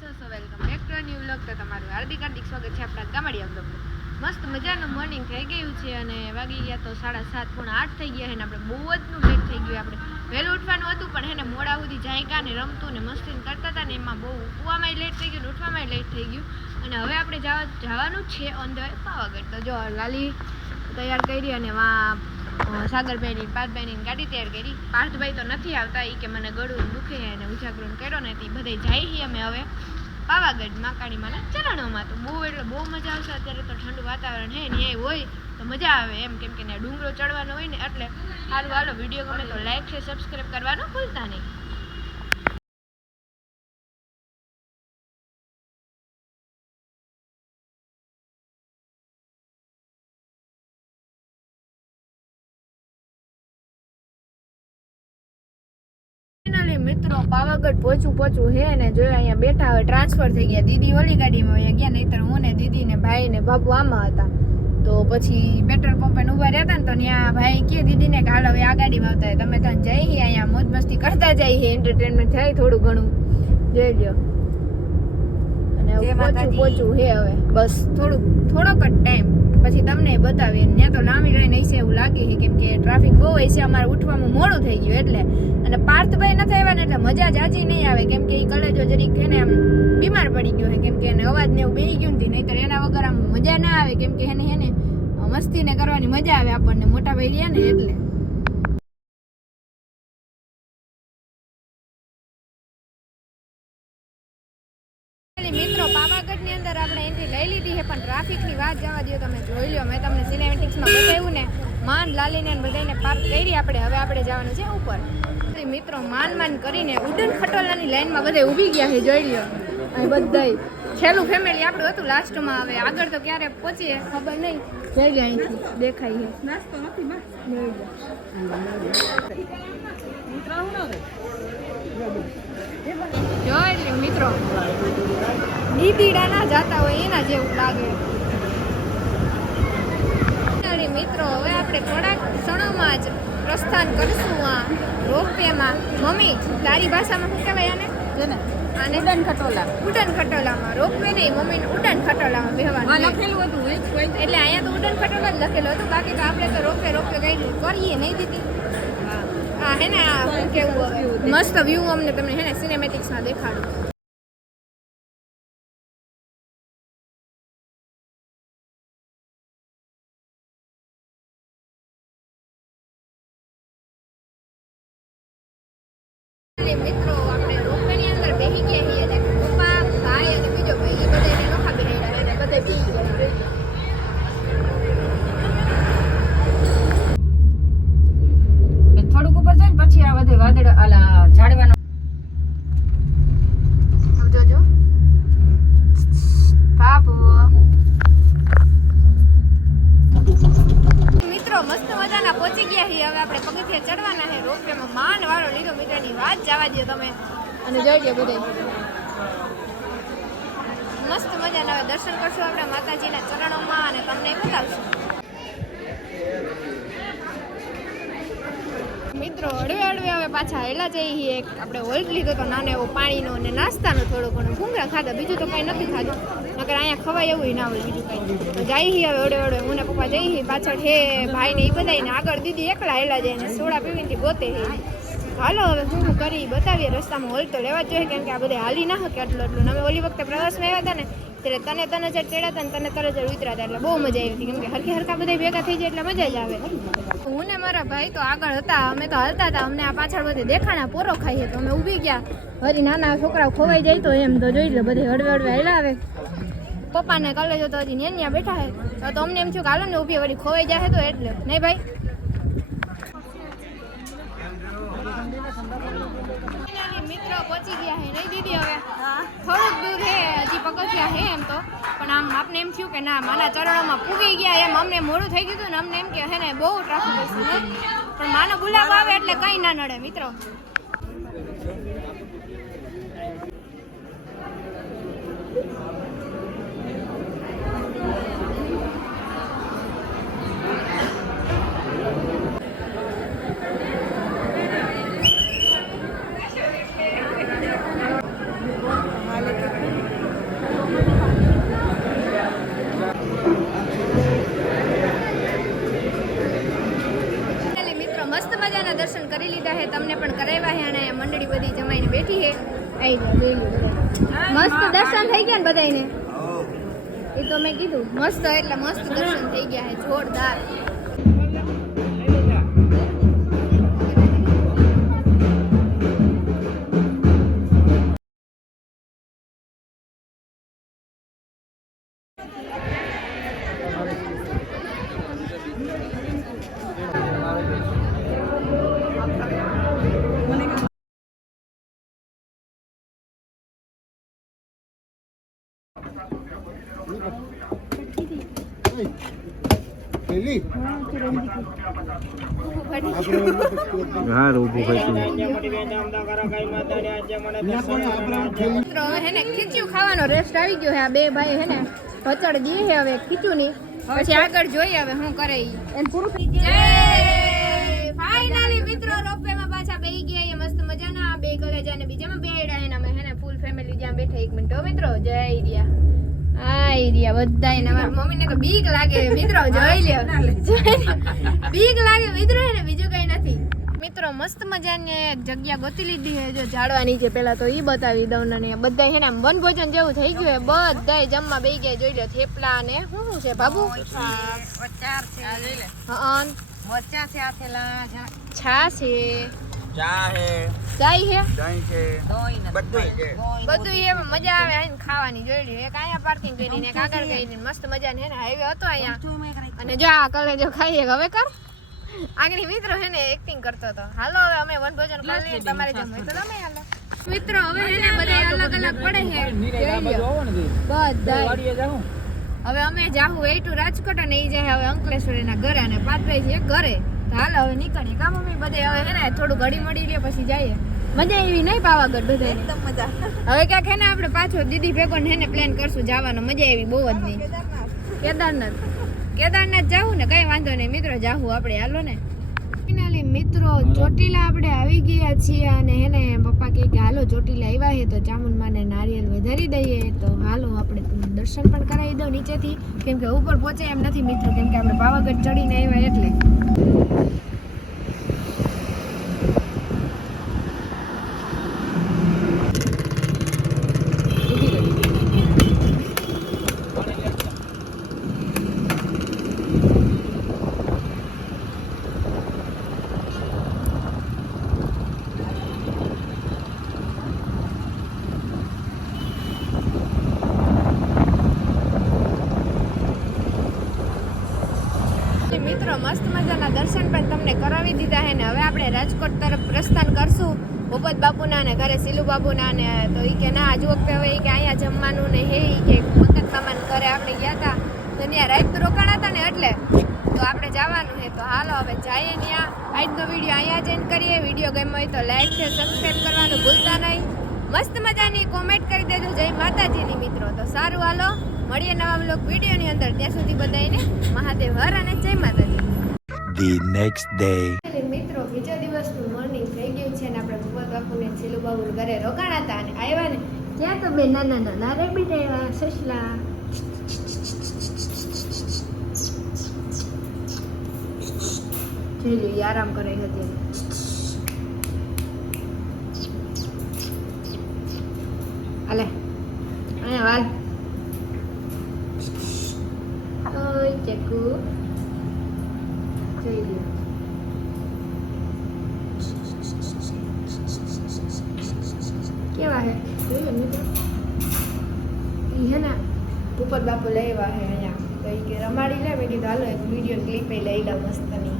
Welcome back to new vlog. તો તમારું હાર્દિક સ્વાગત છે આપણા ગામડિયા વ્લોગમાં. મસ્ત મજાનું મોર્નિંગ થઈ ગયું છે અને વાગી ગયા તો 7:30 પોણા 8 થઈ ગયા છે ને આપણે બહુ જ લેટ થઈ ગયું. આપણે વહેલું ઉઠવાનું હતું પણ હેને મોડા સુધી જાયકા ને રમતું ને મસ્તી કરતા હતા ને એમાં બહુ ઉઠવામાં લેટ થઈ ગયું, ઉઠવામાં લેટ થઈ ગયું. અને હવે આપણે જવાનું છે ઓન ધ વે પાવાગઢ. તો જો લાલી તૈયાર કરી અને સાગરભાઈની પાર્થભાઈની ગાડી તૈયાર કરી. પાર્થભાઈ તો નથી આવતા, એ કે મને ગળું દુખે અને ઉજાગરો કર્યો ને તે બધે જાય અમે હવે પાવાગઢ મહાકાળી માના ચરણોમાં. તો બહુ મજા આવશે. અત્યારે તો ઠંડુ વાતાવરણ છે ને એ હોય તો મજા આવે એમ, કેમ કે ડુંગરો ચડવાનો હોય ને એટલે સારું. હાલો, વિડીયો ગમે તો લાઈક છે, સબસ્ક્રાઈબ કરવાનું ભૂલતા નહીં. મિત્રો પાવાગઢ પહોંચવું હે ને જો અહીંયા બેઠા હવે ટ્રાન્સફર થઈ ગયા. દીદી ઓલી ગાડીમાં વયા ગયા, નહીતર હું ને દીદી ને ભાઈ ને બાબુ આમાં હતા. તો પછી પેટ્રોલ પંપે ઉભા રહ્યા હતા ને તો ત્યાં ભાઈ કે દીદી ને કે હાલ હવે આ ગાડીમાં આવતા તમે ત્યાં જઈએ, અહીંયા મોજ મસ્તી કરતા જઈએ, એન્ટરટેનમેન્ટ થાય થોડું ઘણું જોઈ લ્યો. અને પહોંચવું હે હવે બસ થોડોક જ ટાઈમ પછી તમને બતાવીએ. ત્યાં તો લાંબી લાઈન હશે એવું લાગે છે, કેમ કે ટ્રાફિક બહુ હશે. અમારે ઉઠવામાં મોડું થઈ ગયું એટલે. અને પાર્થભાઈ નથી આવ્યા ને એટલે મજા જાજી નહીં આવે, કેમ કે એ કલેજો જરીક છે ને આમ બીમાર પડી ગયો છે, કેમ કે એને અવાજ ને એવું બેસી ગયું નથી. નહીતર એના વગર આમ મજા ના આવે, કેમ કે એને મસ્તી ને કરવાની મજા આવે આપણને, મોટા ભાઈ રહ્યા ને એટલે. મિત્રો પાવાગઢ ની અંદર આપણે એન્ટ્રી લઈ લીધી છે, પણ ટ્રાફિક ની વાત જવા દો. તમે જોઈ લો, મેં તમને સિનેમેટિક્સમાં બતાવ્યું ને, માન લાલીને બધાને પાર્ક કરી. આપણે હવે આપણે જવાનું છે ઉપર. મિત્રો માન કરીને ઉડન ખટોલાની લાઈનમાં બધા ઊભી ગયા છે, જોઈ લો. અહીં બધાય છેલ્લું ફેમિલી આપણું હતું લાસ્ટમાં. હવે આગળ તો ક્યારે પહોંચીએ ખબર નહીં. જોઈ લે, અહીંથી દેખાય છે. નાસ્તો નથી જોઈ લો મિત્રો, દીદીડા ના જાતા હોય એના જેવું લાગે. મિત્રો હવે આપણે થોડાક ક્ષણોમાં જ પ્રસ્થાન કરીશું આ રોપવેમાં. મમ્મી તારી ભાષામાં શું કહેવાય આને? ઉડન ખટોલામાં. રોપવે નહીં મમ્મી, ઉડન ખટોલામાં બેહવાનું લખેલું હતું એટલે અહીંયા તો ઉડન ખટોલા જ લખેલું હતું. બાકી તો આપણે તો રોપવે કરીએ નહીં દીદી. હા હે ને, કેવું હવે મસ્ત વ્યૂ અમને તમને હે ને સિનેમેટિક્સમાં દેખાડું. મિત્રો આપણે રોપવેની અંદર બેસી ગયા છીએ અને પપ્પા ભાઈ અને બીજો ભાઈ એ બધા નોખા બેહાડ્યા એટલે બધા પી ગયા. થોડુંક ઉપર જાય ને પછી આ બધે વાદળ આલા ઝાડવાનો જોજો બાપુ. મિત્રો મસ્ત મજાના પહોંચી ગયા છીએ. હવે આપણે પગથિયા ચડવાના છે. રોપવેમાં માન વાળો લીધો મિત્રની વાત જવા દો તમે. અને જોઈ લો બધે મસ્ત મજાના હવે દર્શન કરશું આપણે માતાજીના ચરણોમાં અને તમને બતાવશું. મિત્રો હળવે હવે પાછા હેલા જઈએ. આપણે હોલ્ડ લીધો તો નાનો એવો પાણીનો અને નાસ્તાનો થોડો ઘણો ઘૂંઘરા ખાધા, બીજું તો કંઈ નથી ખાધું. નકર અહીંયા ખવાય એવું ના હોય બીજું કંઈ. તો જઈએ હવે હળવે હું ને પપ્પા જઈએ. પાછળ હે ભાઈ ને એ બધાને આગળ દીદી એકલા હેલા જાય ને સોડા પીવીને ગોતે છે. હાલો હવે હું કરી બતાવીએ. રસ્તામાં હોલ તો લેવા જ જોઈએ, કેમ કે આ બધે હાલી ના શકે એટલું. અમે ઓલી વખતે પ્રવાસમાં આવ્યા હતા ને ત્યારે તને જ ચડ્યા હતા ને તને જ ઉતર્યા હતા એટલે બહુ મજા આવી હતી, કેમ કે હરખા બધા ભેગા થઈ જાય એટલે મજા જ આવે. હું ને મારા ભાઈ તો આગળ હતા, અમે તો હાલતા હતા. અમને આ પાછળ બધે દેખાણા પોરો ખાઈએ તો અમે ઊભી ગયા. હજી નાના છોકરાઓ ખોવાઈ જાય તો એમ તો જોઈ લો બધે હળવે હાલ્યા આવે. પપ્પાને કલેજો તો હજી નેન્યા બેઠા છે તો અમને એમ થયું કે હાલો ને ઊભી વળી ખોવાઈ જાય તો એટલે નહીં ભાઈ. મિત્રો પહોંચી ગયા હે નહીં દીદી? હવે થોડુંક દૂર હે, હજી પગથિયા હે એમ તો, પણ આમ આપને એમ થયું કે ના માના ચરણોમાં પૂગી ગયા એમ. અમને મોડું થઈ ગયું ને અમને એમ કે હે ને બહુ ટ્રાફિક હશે, પણ માનો ગુલાબ આવે એટલે કંઈ ના નડે મિત્રો. દીધા છે, તમને પણ કરાવ્યા છે અને મંડળી બધી જમાઈને બેઠી છે. મસ્ત દર્શન થઈ ગયા ને બધાને. એ તો મેં કીધું મસ્ત એટલે મસ્ત દર્શન થઈ ગયા છે, જોરદાર. ખીચું ખાવાનો રેસ્ટ આવી ગયો છે. આ બે ભાઈ હે ને પચડ દે છે હવે ખીચું ની, પછી આગળ જોઈએ હવે શું કરે. ફાઇનલી મિત્રો રોપવે માં પાછા બેહી ગયા મસ્ત મજાના. બે કલેજા ને બીજામાં બેડા હે ને અમે હે ને ફૂલ ફેમિલી જ્યાં બેઠા. એક મિનિટ મિત્રો, જય રહ્યા બધા ને. મારી મમ્મી ને તો બીક લાગે મિત્રો, જોઈ લ્યો બીક લાગે મિત્રો ને, બીજું કઈ નથી. મિત્રો મસ્ત મજાની એક જગ્યા ગોતી લીધી છે જો ઝાડવાની છે. પેલા તો ઈ બતાવી દઉં ને બધા હે ને વન ભોજન જેવું થઈ ગયું છે. બધા જમવા બેહી ગયા. જોઈ લો થેપલા ને શું છે બાબુ, છા છે, બધું એમ મજા આવે ખાવાની. જોઈ લ્યો એક અહીંયા પાર્કિંગ કરીને એક આગળ કરીને મસ્ત મજાની હે ને હાઈવે હતો અહીંયા. અને જો આ કલે જો ખાઈએ હવે કર આગળ મિત્રો હે ને એક્ટિંગ કરતો હતો. હાલો હવે અમે વન ભોજન કરી લઈએ, તમારે જેમ હોય તો તમે હાલો. મિત્રો હવે હે ને બધા અલગ અલગ પડે છે બધા. હવે અમે જાહુ એ ટુ રાજકોટ અને ઈ જાય હવે અંકલેશ્વરીના ઘરે અને પાત્રાઈ છે ઘરે. તો હાલો હવે નીકળીએ કા મમ્મી બધે. હવે હે ને થોડું ઘડી મળી લે પછી જઈએ. મજા એવી નહીં પાવાગઢ બધા એકદમ મજા. હવે ક્યાંક હે ને આપણે પાછો દીદી ભેગો હે ને પ્લાન કરશું જવાનો. મજા એવી બહુ જ નહીં. કેદારનાથ જાવું ને કઈ વાંધો નહીં મિત્રો, જાવું આપણે હાલો ને. ફાઇનલી મિત્રો ચોટીલા આપણે આવી ગયા છીએ અને હે ને પપ્પા કહે કે હાલો ચોટીલા આવ્યા છે તો ચામુંડમાને નારિયેલ વધારી દઈએ. તો હાલો આપણે તમને દર્શન પણ કરાવી દઉં નીચેથી, કેમ કે ઉપર પહોંચે એમ નથી મિત્રો, કેમ કે આપણે પાવાગઢ ચડીને આવ્યા એટલે. મિત્રો મસ્ત મજાના દર્શન પણ તમને કરાવી દીધા છે ને હવે આપણે રાજકોટ તરફ પ્રસ્થાન કરશું. ભૂપત બાપુના ને ઘરે સિલુ બાબુના ને. તો એ કે ના આજ વખતે હવે કે અહીંયા જમવાનું ને હે કે મકન મામાના ઘરે આપણે ગયા હતા તો ત્યાં રાત રોકાણ હતા ને એટલે તો આપણે જવાનું છે. તો હાલો હવે જઈએ ત્યાં. આજનો વિડીયો અહીંયા જ એન્ડ કરીએ. વિડીયો ગમ્યો હોય તો લાઈક છે સબસ્ક્રાઈબ કરવાનું ભૂલતા નહીં. મસ્ત મજાની કોમેન્ટ કરી દેજો જય માતાજીની મિત્રો. તો સારું હાલો મળીએ નવા બ્લોગ વિડીયોની અંદર. ત્યાં સુધી બધાને મહાદેવ હર અને જય માતાજી. The next day. મિત્રો બીજા દિવસનું મોર્નિંગ થઈ ગયું છે ને આપણે ભૂપત બાપુને સિલુ બાબુ ઘરે રોકાણા હતા અને આવ્યા ને ત્યાં તો બે નાના નાના રેબિટ આવ્યા સસલા. જોઈ લો આરામ કરે હતી. અલે અહીંયા વાલ ઓય ચકુ જોઈ લો. કેવા હે જોયું મિત્રો. એ હે ને ભૂપત બાપુ લઈ આવ્યા હે અહીંયા. તો એ કે રમાડી લે. મેં કીધું હાલો એક વિડીયો ક્લિપ લઈ લો મસ્તની.